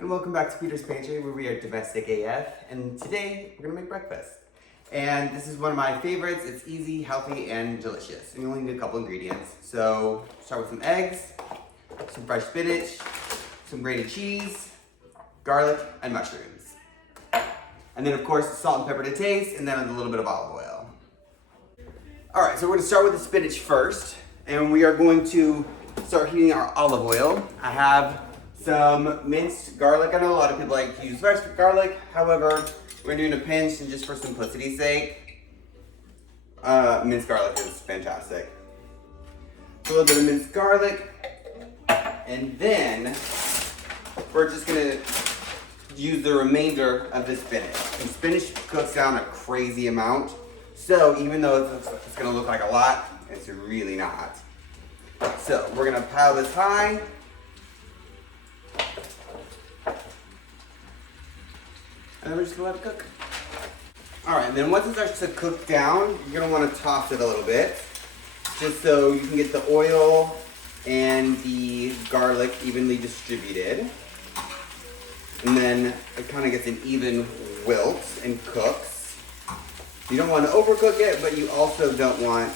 And welcome back to Peter's Pantry, where we are domestic AF. And today we're gonna make breakfast. And this is one of my favorites. It's easy, healthy, and delicious. And you only need a couple ingredients. So start with some eggs, some fresh spinach, some grated cheese, garlic, and mushrooms. And then of course salt and pepper to taste, and then a little bit of olive oil. All right, so we're gonna start with the spinach first, and we are going to start heating our olive oil. I have some minced garlic. I know a lot of people like to use fresh garlic. However, we're doing a pinch, and just for simplicity's sake, minced garlic is fantastic. So a little bit of minced garlic, and then we're just gonna use the remainder of the spinach. And spinach cooks down a crazy amount, so even though it's gonna look like a lot, it's really not. So we're gonna pile this high. And then we're just gonna let it cook. All right, and then once it starts to cook down, you're gonna wanna toss it a little bit, just so you can get the oil and the garlic evenly distributed. And then it kind of gets an even wilt and cooks. You don't want to overcook it, but you also don't want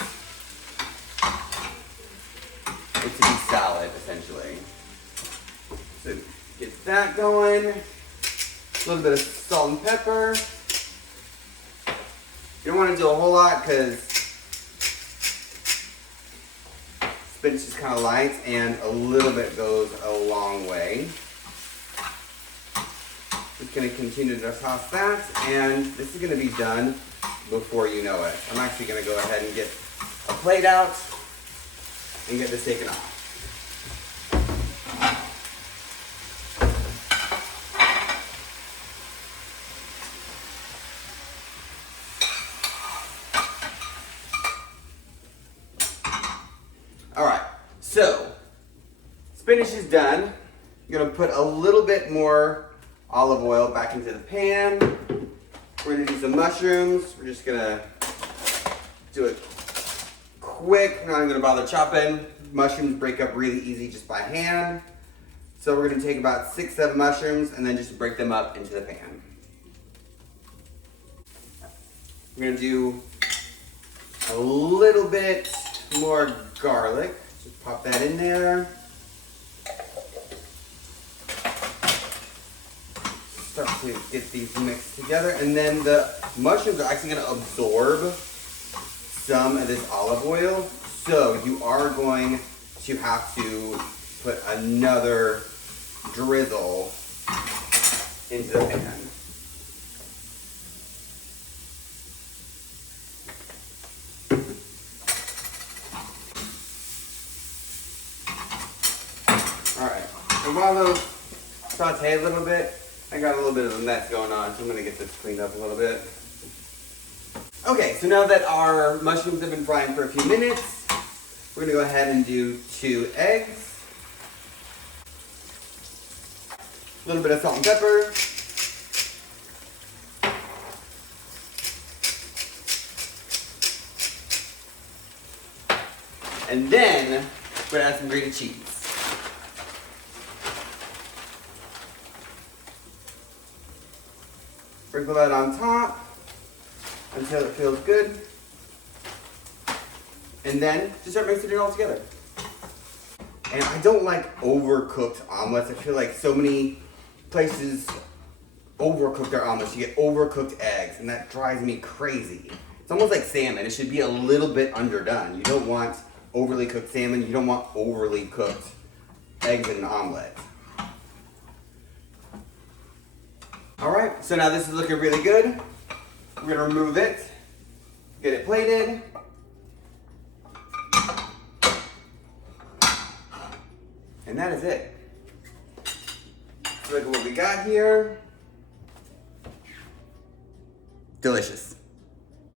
it to be solid, essentially. So get that going. A little bit of salt and pepper. You don't want to do a whole lot because spinach is kind of light, and a little bit goes a long way. Just going to continue to toss that, and this is going to be done before you know it. I'm actually going to go ahead and get a plate out and get this taken off. All right, so spinach is done. You're gonna put a little bit more olive oil back into the pan. We're gonna do some mushrooms. We're just gonna do it quick. Not even gonna bother chopping. Mushrooms break up really easy just by hand. So we're gonna take about 6-7 mushrooms and then just break them up into the pan. We're gonna do a little bit more garlic. Just pop that in there. Start to get these mixed together, and then the mushrooms are actually going to absorb some of this olive oil, so you are going to have to put another drizzle into the pan. Alright, and while those saute a little bit, I got a little bit of a mess going on, so I'm gonna get this cleaned up a little bit. Okay, so now that our mushrooms have been frying for a few minutes, we're gonna go ahead and do 2 eggs, a little bit of salt and pepper, and then we're gonna add some grated cheese. Sprinkle that on top until it feels good. And then just start mixing it all together. And I don't like overcooked omelets. I feel like so many places overcook their omelets. You get overcooked eggs, and that drives me crazy. It's almost like salmon. It should be a little bit underdone. You don't want overly cooked salmon. You don't want overly cooked eggs in an omelet. All right, so now this is looking really good. We're gonna remove it, get it plated. And that is it. Look at what we got here. Delicious.